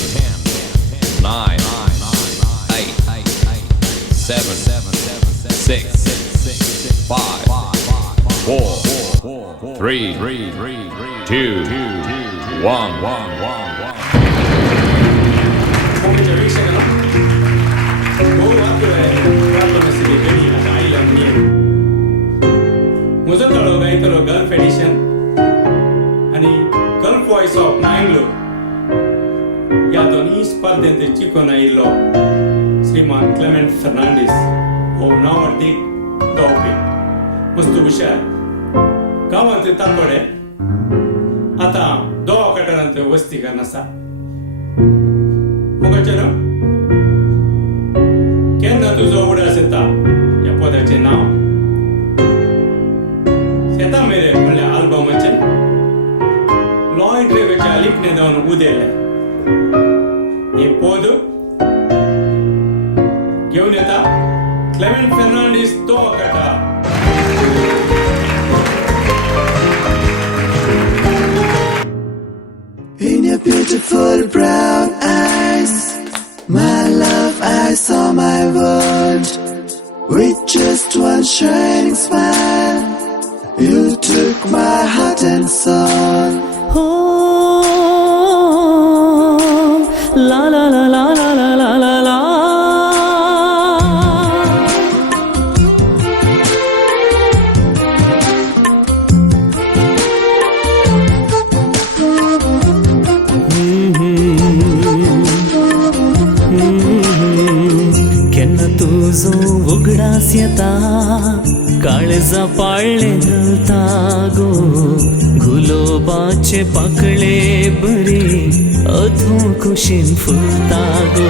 9, 8, 7, 6, 5, 4, 3, 2, 1. 공개적 ವೀಕ್ಷಕರು ಬಹುವಾಕ್ಯವೇ ಪ್ರಾರಂಭಿಸಿದೆ ಗಡಿಯ ತಾಯಿಯ ಮನೆಯಲ್ಲಿ मुजतलो गायतलो गल्फ एडिशन आणि गल्फ वॉइस ऑफ मँगलोर या दोन्ही स्पर्धेंत जिखून आयिल्लो श्रीमान क्लेमेंट फर्नांडीस हो नांवडीक गावपी मस्त हुशार गांवांत तांबडे आतां दोन कटरांत वस्तीकरण आसा मुखाचेर केन्ना तुजो उडास येता ह्या पदाचें नांव शेतां मेरेन म्हणल्या आल्बमाचें लॉयड रेवेच्या लिखणे जावन उदेलें हें पद घेवन येता क्लेमेंट फर्नांडीस तो कटा In your beautiful brown eyes, my love, I saw my world. With just one shining smile, you took my heart and soul. Oh, la la la la la la la la la. केन्ना तुजो उगडास येता काळजा पाळले घालता गो गुलोबाचे पाकळे बरी अथो खुशीन फुलता गो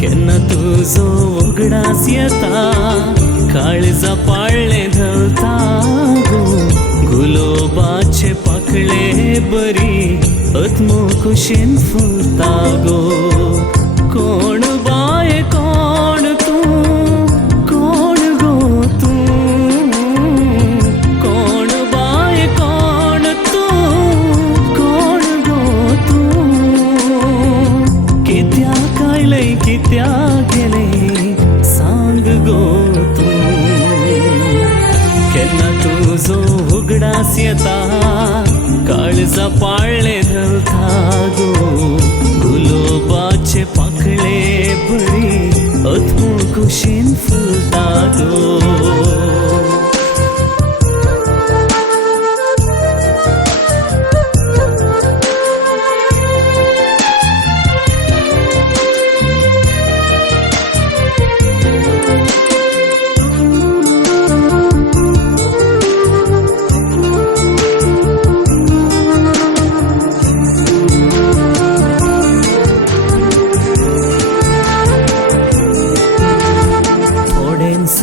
केन्ना तुजो उगडास येता काळजा पाळले घालता गो गुलोबाचे पाकळे बरी अथमो खुशीन फुलता गो कोण बाय कोण तू कोण गो तू कोण बाय कोण तू कोण गो तू कित्याक आयले कित्याक गेले सांग गो तू केन्ना तुजो उगडास येता काळजा पाळले धरता गो गुलोबाचे पाकळे बरी अथमो खुशीन फुलता गो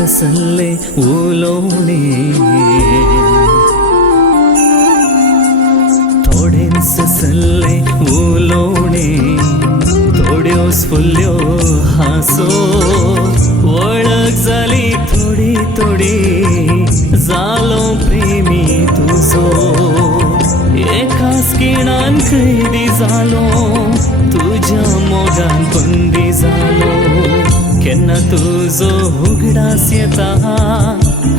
सल्ले उलोवणे थोडेंच सल्ले उलोवणे थोड्योच फुल्ल्यो हांसो वळख जाली थोडी थोडी जालो प्रेमी तुजो एकाच किणान कैदी जालो तुज्या मोगान बंदी जालो केन्ना तुजो उगडास येता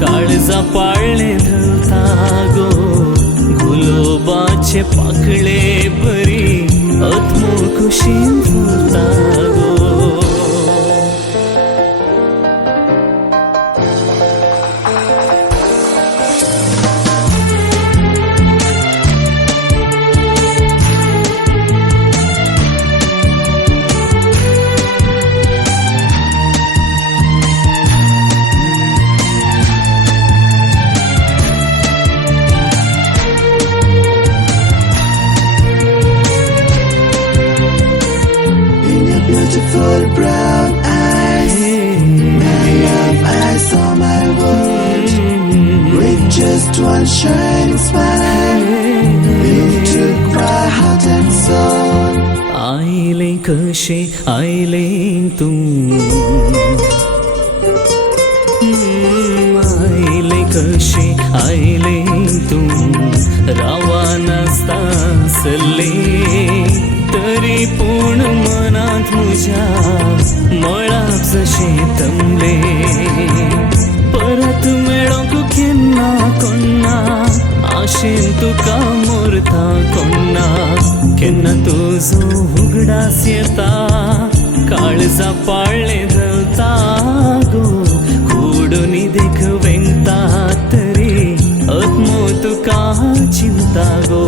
काळजा पाळले धरता गो गुलोबाचे पाकळे बरी अथमो खुशीन फुलता गो Beautiful brown eyes, my love, I saw my world. With just one shining smile, you took my heart and soul. आईले कशे आईले तू आईले कशे आईले तू रावा नासता सल्ले तरी पूण तुझ्या मळाप जशे तमले परत मेळोंक केन्ना कोन्ना आशेन तुका मोरता कोन्ना केन्ना तुजो उगडास येता काळजा पाळले जलता गो कूडुनी देख वेंगता तरी आत्मो तुका चिंता गो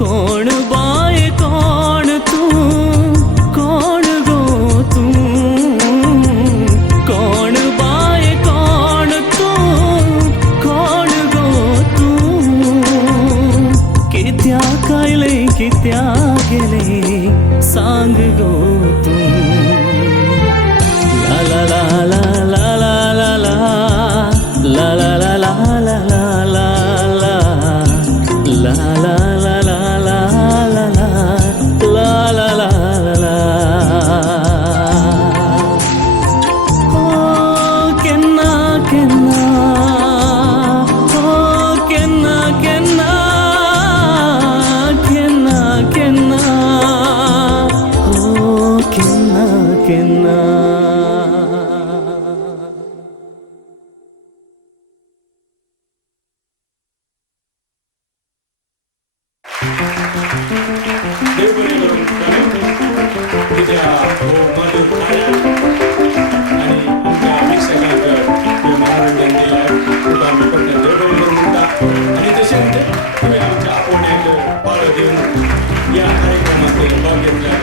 कोण बाय कोण तू कोण गो तू कोण बाय कोण तू कोण गो तू कित्याक आयले कित्याक गेले सांग गो तू ला ला ला ला ला ला ला ला ला ला ला ला ला ला ला ला ला देवबरे करून तुझ्या मधुर कार्यात आणि आमच्या प्रेक्षकांक मनोरंजन दिलं तुका आम्ही फक्त देवबरे करून म्हणटा आणि तशेंच तुवें आमच्या आपोवण्याक पाळो दिवन या कार्यक्रमात भाग घेतल्याक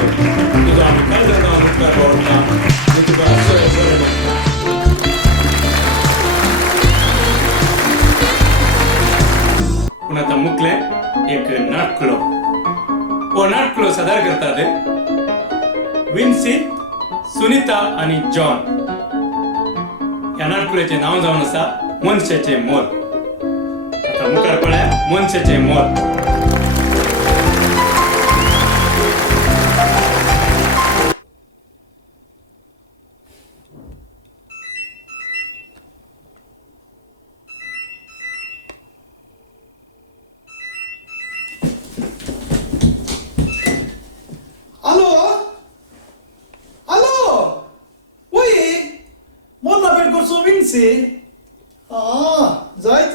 तुजो आमी काळजांत मुखार वावरता आनी तुका बरें म्हणटा. पूण आतां मुखलें एक नाटकुळो वो नाटकुळो सादर करतात विन्सी, सुनीता आणि जॉन. ह्या नाटकुळ्याचें नांव जावन आसा मनशाचें मोल. आतां मुखार पळया मनशाचें मोल.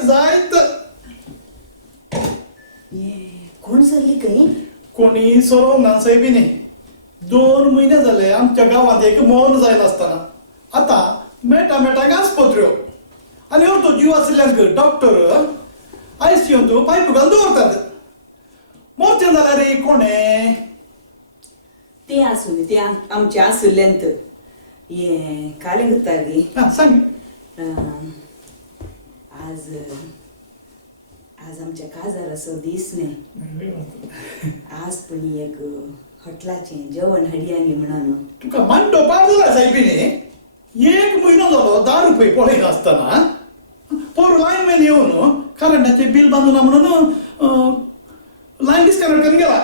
जायत कोण जाल्ली काही कोणी सोरो ना साहेबीने 2 महिने झाले आमच्या गावात एक मौन जायला असताना आता मेटा आस्पत्र्यो आणि तो जीव आसल्यांक डॉक्टर आयसीयून तो पायप घालून दवरतात. मोर्चे जाल्यार रे कोणे ते आसून ते आमचे आसुल्यांत ये काले गताली सांग. आज आमच्या काजार असो दीस न्ही. आज पण एक हॉटेलाचें जेवण हाडयांनी म्हणून तुका मांडो पाड जाला साहेबीने. 1 महिनो जालो 10 रुपये पळयना आसतना पोर लायनमॅन येवन करंटाचें बिल बांदूना म्हणून लायन डिस्कनेक्ट करून गेला.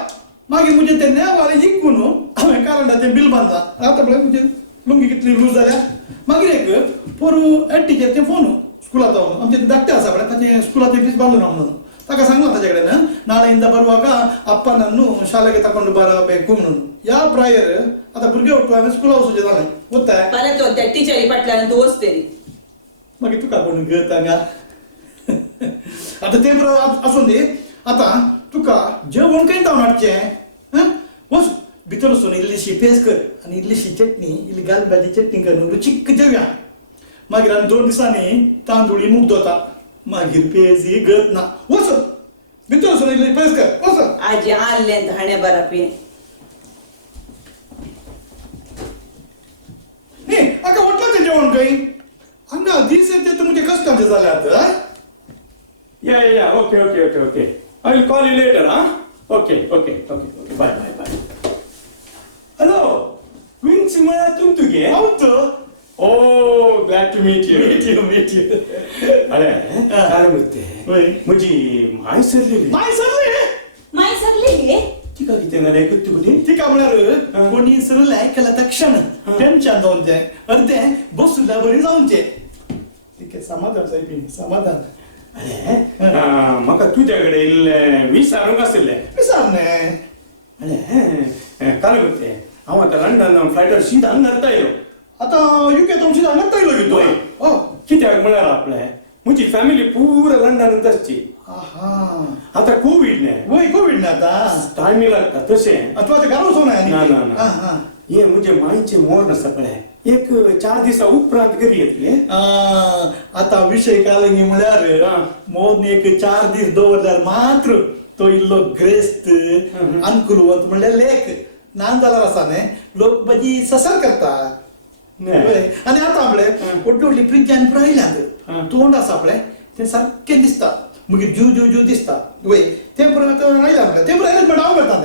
मागीर म्हणजे ते नेवाळे जिंकून हांवें करंटाचें बिल बांदला. आतां पळय म्हणजे लुंगी कितली लूज जाल्या. मागीर एक पोरू हेड टिचरचें फोन स्कुलात वचून आमचे धाकटे आसा पळय ताचें स्कुलाचें फीस बांदूना म्हणून ताका सांगला ताचे कडेन नाळेंद बरुवाक अप्पा नन्नु शालेಗೆ ತಕೊಂಡು ಬರಬೇಕು म्हणून. या प्रायर आता भुरगे उठून हांवें स्कुला वचूचें जालें. वता परत तो त्या टिचरी फाटल्यान तूं वच तरी मागीर तुका कोण घेत हांगा. आतां तें बरोबर आसूं दी. आतां तुका जेवण खंय जावन हाडचें वच भितर वचून इल्लीशी पेज कर आनी इल्लीशी चटणी इल्ली घाल भाजी चटणी करून रुचीक जेवया. मागीर आनी 2 दिसांनी तांदूळी मूग दोता. मागीर पेज ही गत ना. वच भितर वचून इल्ली पेज कर वच. आजी आल्लेंत हाण्या बरा पे न्ही हाका वटलाचें जेवण खंय हांगा दीस येते तुमचे कश्टांचे जाल्यात. Yeah, okay. I will call you later, huh? Okay. Bye. Hello, Vinci मला तुगे हवत. Oh, glad to meet you. Meet you. अरे काय म्हणते होय. म्हणजे माय सरलेली माय सरले माय सरलेली तिका किती ना लेखत तू कुठे ती का म्हणाल कोणी सरळ ऐकला तक्षण टेन्शन जाऊन जाय अर्धे बसूला बरी जाऊनचे. ठीक आहे समाधान साहेब समाधान. अरे म्हाका तुझ्याकडे विचारूंक आसले विचारणे अरे काय म्हणते हांव आतां लंडन फ्लायटार सीट हांगा घालता येलो आता युके तुमची सांगत येयलो की वय. तू कित्याक म्हळ्यार आपले म्हजी फॅमिली पुरा लंडनांत आसची आहा आतां कोवीड न्ही वय कोविड ना आता टायम लागता तशें तू आता घरा वचूंक ना ना ना ना हे म्हणजे मायचे मोर आसा पळय एक 4 दिसा उपरांत घरी येतले आता विषय कालंगी म्हळ्यार हा. मोदन एक 4 दीस दवरल्यार मात्र तो इल्लो ग्रेस्त अनुकूलवंत म्हणल्यार लेख नान जाल्यार आसा न्ही लोक माझी ससार करता न्ही. वय. आनी आतां आपले व्हडली व्हडली फ्रिजान हा. रायल्यात तोंड आसा आपले ते सारकें दिसता मागीर जू जू जू दिसता वय ते परत रायला आपले ते परत म्हणटा हांव करता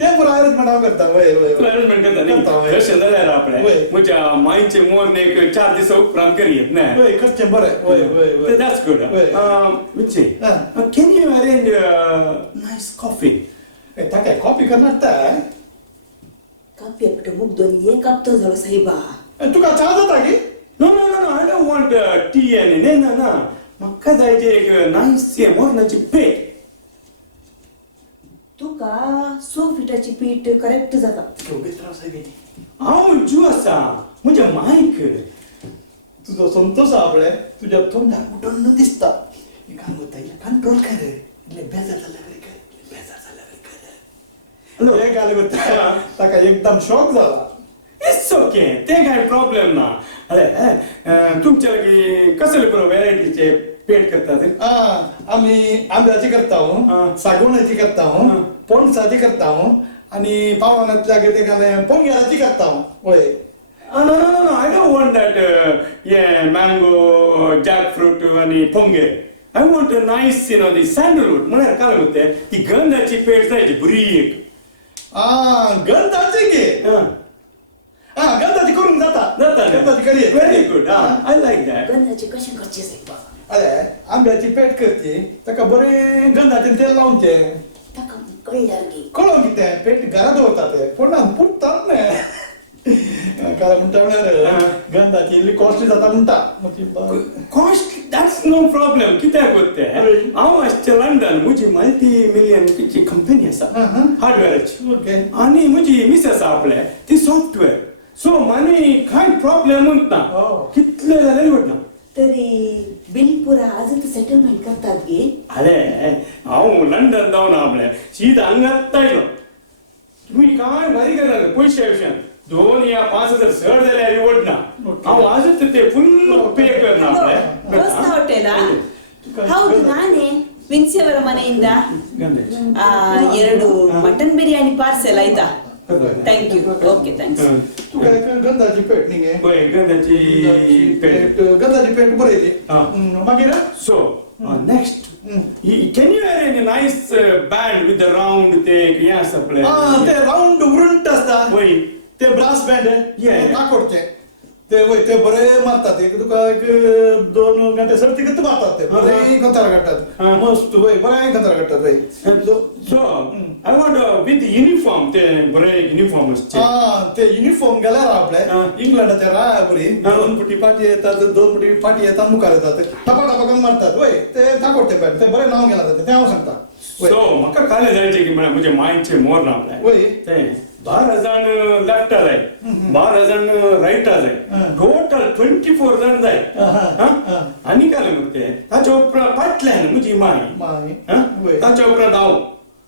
ते परत अरेंजमेंट हांव करता वय वय तूं अरेंजमेंट करता करता, न्ही वय. तशें जाल्यार आपले वय. म्हज्या मायचे मोर एक 4 दिसा उपरांत घरी येत न्ही वय खर्चें बरें वय वय वय That's good. Wait. Can you arrange nice coffee? ताका कॉपी करनासता कापी एकटो मुग्धोनी एक हप्तो झालो साहिबा तुका चा जाता की No, no, no, no. I don't want tea and no. म्हाका जाय एक nice मोरणाची पेट. तुका 100 फिटाची पीठ करेक्ट जाता हांव जीव आसा म्हज्या मायक तुजो संतोष आपले तुज्या तोंडाक उठून दिसता काम करता कंट्रोल कर इल्ले बेजार जाल्या कर हे गाल करता ताका एकदम शॉक जाला इट्स ओके ते काय प्रॉब्लेम ना अरे तुमच्या लागीं कसले पुरो व्हेरायटीचे पेट करतात आम्ही आंब्याची करता सागवणाची करता पणसाची करता आणि पावनातल्या कितें घालें पोंग्याची करता वय No, I don't want that mango, jackfruit आणि पोंगे. I want a nice, the sandalwood. म्हळ्यार काय म्हणते ती गंधाची पेट जायची बरी एक. गंधाची गे गंधाची करून जाता गंधाची करी Very good. I like that. गंधाची कशी करची साहिबा अरे आंब्याची पेट करची ताका बरें गंधाचें तेल लावचे ताका कळल्यार गे कळो कितें पेट घरा दवरता ते पोरणान पुट्टात न्ही काय म्हणटा म्हळ्यार गंधाची इल्ली कॉस्टली जाता म्हणटा Cost, that's no problem. कित्याक करते हांव आसचे लंडन म्हजी मल्टी-मिलियन कंपनी आसा हार्डवेअराची ओके आणि म्हजी मिसेस आपले ती सॉफ्टवेअर सो माने कांय प्रॉब्लेमूच ना कितले जाल्यार वटना तरी बिल पुरा आजच सेटलमेंट करतात गे अरे हांव लंडन जावन आपले सीट हांगात आयलो तुम्ही काय भारी करता पयशे विशयान 2 या 5,000 चड जाल्यार रिवोट ना हांव आजच ते फुल्ल पे करना आपले ದೋಸ್ತ ಹೋಟೆಲಾ ಹೌದು ನಾನೇ ವಿನ್ಸಿಯವರ ಮನೆಯಿಂದ 2 ಮಟನ್ ಬಿರಿಯಾನಿ ಪಾರ್ಸೆಲ್ ಆಯ್ತಾ ಥ್ಯಾಂಕ್ ಯು ಓಕೆ ಥ್ಯಾಂಕ್ಸ್ तू काय गंधाची पेट न्ही पळय गंधाची पेट गंधाची पेट बरयली मागीर so next can you arrange a nice band with the round ते हे आसा पळय ते राऊंड उरुंट आसता वय ते ब्रास बँड Yeah. काकोडचे ते वय ते बरे मारतात एक तुका एक 2 घंटे सर्ती करता मारतात ते बरे खतर काडटात मस्त वय बरे खतर काडटात वय so I want with uniform ते बरे युनिफॉर्म असते ते युनिफॉर्म गेल्यार आपले इंग्लंडाच्या राया बरी 2 पुटी पाटी येतात 2 पुटी पाटी येतात मुखार येतात टपा टपा करून मारतात वय ते काकोडचे बँड ते बरे नाव गेला ते हांव सांगता so म्हाका काले जायचे की म्हणजे मायचे मोर ना आपले वय ते 12 जाण लेफ्टार जाय 12 जाण रायटार जाय टोटल 24 जाण जाय आनी काय म्हणते ताच्या उपरांत फाटल्यान म्हजी माय ताच्या उपरांत हांव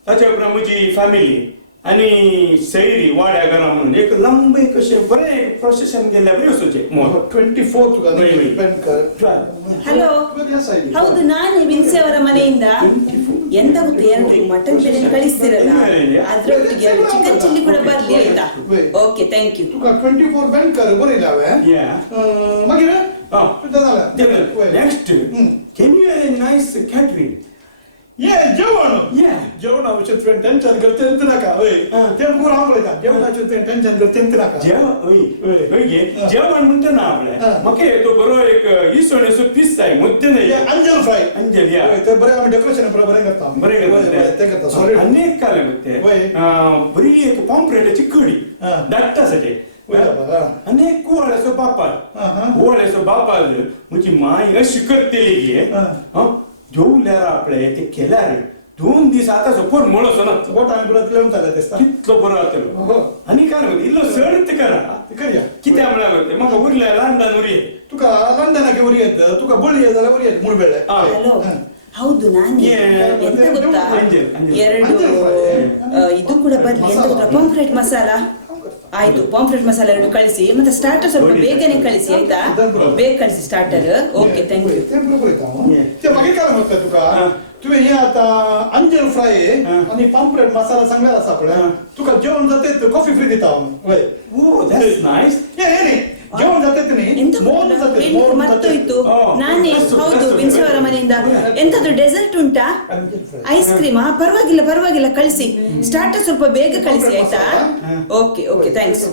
ताच्या उपरांत म्हजी फॅमिली आनी सैरी वाड्या घरा म्हणून एक लंबे कशे बरे प्रोसेशन गेल्या बरे वचोचे मोर 24 तुका वय, वय. डिपेंड कर ಹಲೋ ಹೌದು ನಾನೇ ವಿನ್ಸಿಯವರ ಮನೆಯಿಂದ ಎಂತ ಗೊತ್ತು 2 ಮಟನ್ ಬಿರಿಯಾನಿ ಕಳಿಸ್ತಿರಲ್ಲ ಅದ್ರೊಟ್ಟಿಗೆ ಚಿಕನ್ ಚಿಲ್ಲಿ ಕೂಡ ಬರ್ಲಿ ಆಯ್ತಾ ಓಕೆ ಥ್ಯಾಂಕ್ ಯು तुका 24 बँड कर बरयले हांवें मागीर next can you arrange nice catering ये जेवण हांव टेन्शन करता तेंत नाका वय ते पूर हांव पळयता जेवणाचें टेन्शन करता तेंत नाका जेवण म्हणटा ना आपले म्हाका तो बरो एक इसवण असो पीस जाय मध्य नाही अंजल फ्राय अंजल या ते बरें आमी डेकोरेशन बरें करता बरें ते करता सॉरी अनेक काले म्हणते बरी एक पॉम्प्रेटाची कडी धाडटासाठी अनेक कुवाळ्याचो बापाल म्हजी माय अशी करतेली गे जेवल्यार आपले ते केल्यार 2 दीस आतां सोपोर म्हणसो ना गोट हांवें परत लेवन जालें तेस्ता कितलो बरो जातलो आनी काय म्हणते इल्लो सड तुका बळी आहे जाल्यार बरी आहे मुळबेळे ಹಲೋ ಹೌದು ನಾನೇ ಎಂತ ಗೊತ್ತಾ ಎರಡು ಇದು ಕೂಡ ಬರ್ಲಿ ಎಂತ ಗೊತ್ತಾ ಪಾಂಫ್ರೆಟ್ ಮಸಾಲ ಆಯ್ತು ಪಾಂಫ್ರೆಟ್ ಮಸಾಲ 2 ಕಳಿಸಿ ಮತ್ತೆ ಸ್ಟಾರ್ಟರ್ ಸ್ವಲ್ಪ ಬೇಗನೆ ಕಳಿಸಿ ಆಯ್ತಾ ಬೇಗ ಕಳಿಸಿ ಸ್ಟಾರ್ಟರ್ ಓಕೆ ಥ್ಯಾಂಕ್ ಯು ते बरोबर येता ते मागे काय म्हणतात तुका तुवें हे आता अंजल फ्राय आणि पांपलेट मसाला सांगल्यार आसा पळय तुका जेवण जाते कॉफी फ्री दिता वय Oh, that's nice. हे न्ही जेवण जाते न्ही ಎಂತ ಮರ್ತೋಯ್ತು ನಾನೇ ಹೌದು ಬಿನ್ಸವರ ಮನೆಯಿಂದ ಎಂತದ್ದು ಡೆಸರ್ಟ್ ಉಂಟಾ ಐಸ್ ಕ್ರೀಮಾ ಪರವಾಗಿಲ್ಲ ಪರವಾಗಿಲ್ಲ ಕಳಿಸಿ ಸ್ಟಾರ್ಟರ್ ಸ್ವಲ್ಪ ಬೇಗ ಕಳಿಸಿ ಆಯ್ತಾ ಓಕೆ ಓಕೆ ಥ್ಯಾಂಕ್ಸ್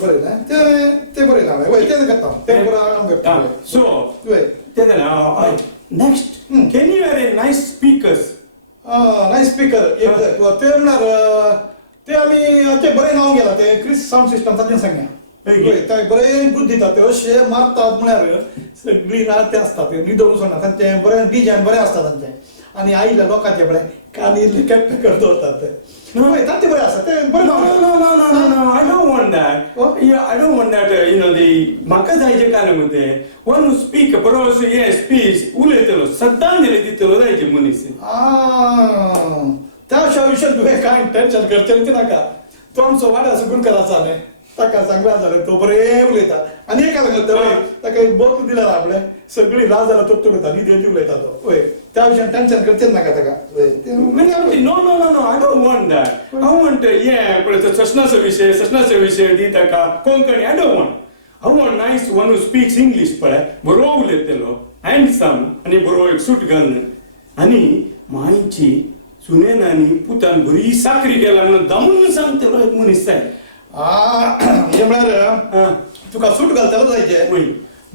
ते बरे ना वय ते करता ते बरा So, वय next, can you wear a nice speakers? Nice speaker ते म्हणल्यार ते आमी ते बरें नांव गेला ते क्रिस साऊंड सिस्टम ताजें सांगया ते बरें बुद्ध दिता ते अशे मारतात म्हळ्यार सगळी रात ते आसता ते न्हिदूंक सोडना तांचे बरें डिजायन बरें आसता तांचे आनी आयिल्ल्या लोकांचे पळय कानी केट दवरतात ते तांचे बरें आसा ते बरें No, I don't want that. What? Yeah, I don't want that. म्हाका जायचे कानामध्ये one who speak बरोबर असो हे स्पीच उलयतलो श्रद्धांजली दितलो जायचे मनीस. त्या विशयान तुवें कांय टेन्शन करचें नाका तो आमचो वाड्या सुकून कराचा न्ही ताका सांगला जाल्यार तो बरें उलयता आनी एका सांगता ताका एक बोट दिल्यार आपले सगळी रात जाल्यार तो उलयता न्ही उलयता तो वय त्या विशयान टेन्शन करचें नाका ताका No, I don't want that. I want सशनाचो विशय दी ताका Konkani. I don't want. I want nice one who speaks English पळय बरो उलयतलो हँडसम आनी बरो एक सूट घालून आनी मायची सुनेन आनी पुतान बरी साकरी केला म्हणून दमून सांगतलो एक मनीस जाय. हे म्हळ्यार तुका सूट घालतलो जायचे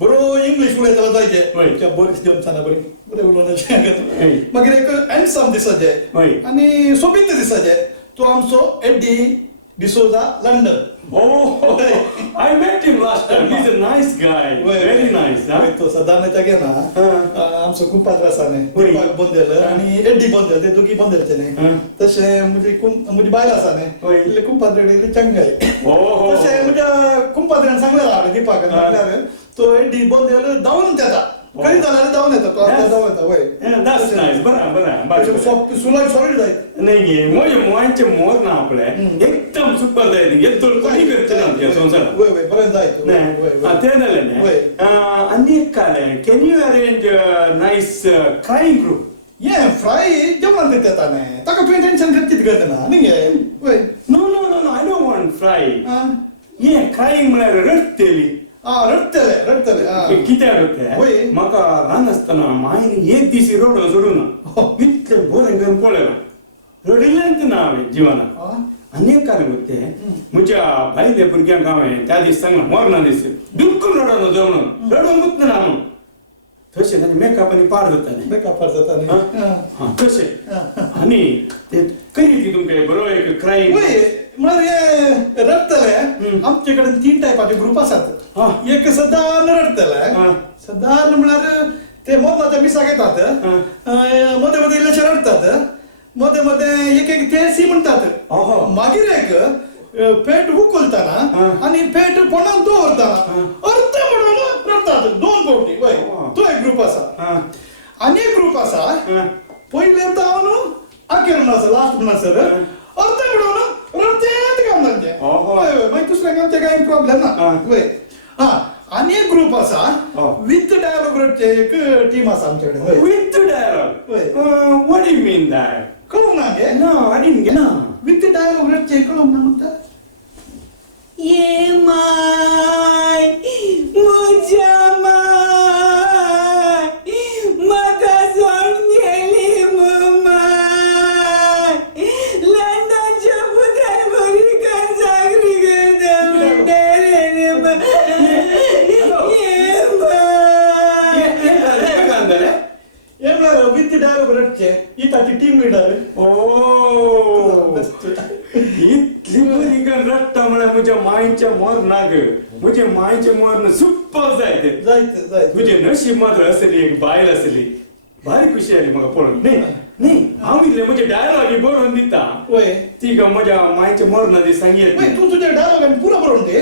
बरो इंग्लीश उलयतलो जायचे बोरीस जॉन्सना बरें उलोवनाचें मागीर एक हँडसम दिसाचे आनी सोबीत दिसाचे तो आमचो Eddie D'Souza London. Oh, I met him last time. He's a nice guy. Very nice. तो सदारणाच्या घे ना आमचो कुंपात्र आसा न्ही दीपक बोंदेल आनी एडी बोंदेल ते दोगी बोंदेलचे न्ही तशें म्हजी बायल आसा न्ही कुंपात्र चंगाय तशें म्हज्या कुंपात्रान सांगलें हांवें दिपाक म्हणल्यार तो एडी बोंदेल धांवन येता कधी जाल्यार धांवन येता तो आतां धांवन येता वय That's nice. बरं. सुलाय सॉलिड जाय नाही मोजे मोयांचे मोर ना आपले एकदम सुपर जाय येतो कोणी करतले ना संसारात. वय वय बरें जाय ते जालें न्ही आनी एक कालें can you arrange nice crying group. ये फ्राय जेवणान दिता येता न्ही ताका तुवें टेन्शन करचीत करतना न्ही गे वय No, I don't want fry. ये क्राईंग म्हळ्यार रडटली. रडतले कित्याक रडते म्हाका ल्हान आसतना मायन एक दीस रडो सोडूना इतलें बरें घेवन पळयलां रडिल्लेंच ना हांवें जिवनांत. आनी एक कारण ते म्हज्या भायल्या भुरग्यांक हांवें त्या दीस सांगलां मरणा दीस बिलकुल रडना जेवणान रडोंकूच ना म्हणून तशें ताजें मेकअप आनी पाड जातालें मेकअप जाता न्ही तशें आनी ते करीत तुमकां बरो एक क्राईंग म्हळ्यार हे रडतले आमचे कडेन 3 टायपाचे ग्रुप आसात एक सदां रडतले सदां म्हळ्यार ते मरणाच्या मिसाक येतात मदें मदें इल्लेशे रडतात मदें मदें एक तेसी म्हणटात मागीर एक पेट उखलतना आनी पेट पोंदान दवरतना अर्थ म्हणून रडतात 2 फावटी वय तो एक ग्रुप आसा आनी एक ग्रुप आसा पयले जावन आखेर म्हणून आसा लास्ट म्हणून आसर अर्थ म्हणून रडतेत काम तांचे वय मागीर दुसऱ्यांक आमचे कांय प्रॉब्लेम ना वय आनी एक ग्रुप आसा विथ डायलॉग रडचे एक टीम आसा आमचे कडेन with dialogue. What do you mean that? कळूंक ना गे No, I didn't get. No. With dialogue रडचे कळूंक ना म्हणटा ये माय म्हज्या माय म्हाका सोडून गेली माय लंडनच्या पुतान बरी कर चाकरी करता म्हणटा रे ये माय हे म्हळ्यार विथ डायलॉग रडचे ही ताची टीम लिडर इतली बरी कर रडटा म्हळ्यार म्हज्या मायच्या मोर नाग म्हजे मायचे मोर सुपर जाय तुजे नशीब मात्र आसली एक बायल आसली भारी खुशी आली म्हाका पळोवन न्ही हांव इल्ले म्हजे डायलॉग बरोवन दिता वय ती म्हज्या मायच्या मोरना दी सांगितली वय तूं तुजे डायलॉग पुरो बरोवन दे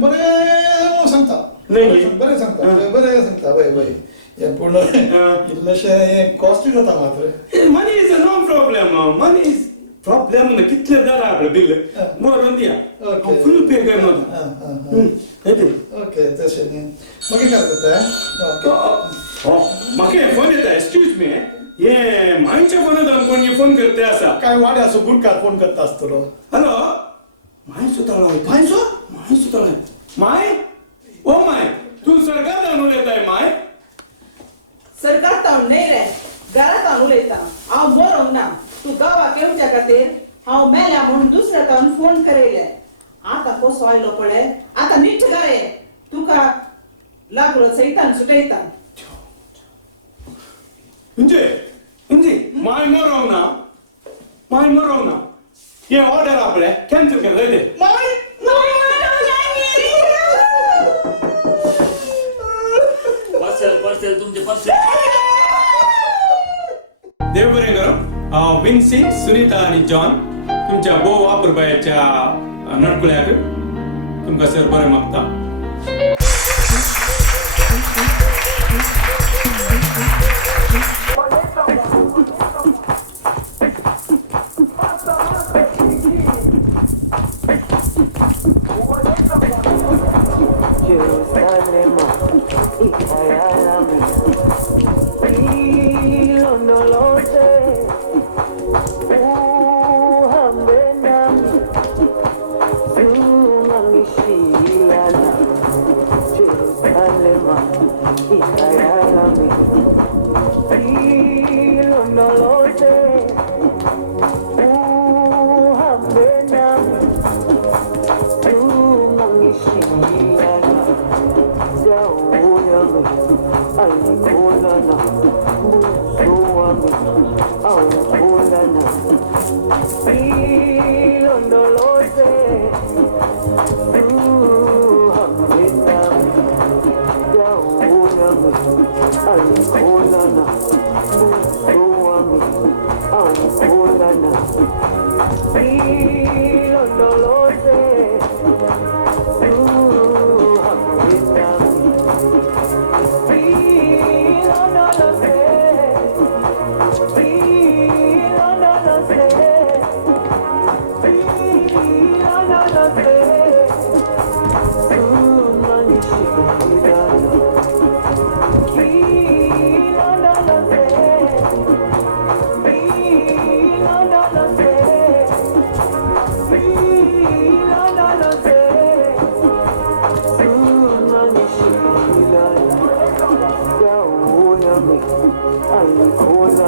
बरें सांगता बरें सांगता वय वय पूर्ण इल्लेशें कॉस्टली जाता मात्र Money is no problem. Money is problem. कितले जाला आपलं बिल मोरून दिया. Okay. फुल पे काय म्हणतो. ओके तशें न्ही मागीर काय जाता म्हाका फोन येता एक्सक्यूज मी हे मायच्या फोनांत कोणी फोन करते आसा काय वाड्याचो गुडकार फोन करता आसतलो hello my सुताळा my सुताळा my oh my तू सरकार उलयताय माय सरकार तावन न्हय रे घरांत उलयता हांव बरोंक ना तू गांवाक येवच्या खातीर हांव मेल्या म्हणून दुसऱ्या तावन फोन करयले आतां कसो आयलो पळय आतां नीट गाये तुका लागलो सैतान सुटयता म्हणजे माय मरोंक ना हे ऑर्डर आपले कॅन्सल केलं ते पार्सल तुमचे पार्सल देव बरें करो विन्सी सुनीता आणि जॉन तुमच्या भोव वापरबायाच्या नडकुळ्याक तुमकां सर बरें मागता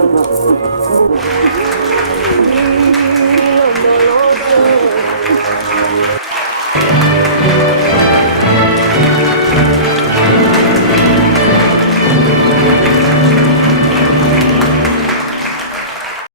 I'm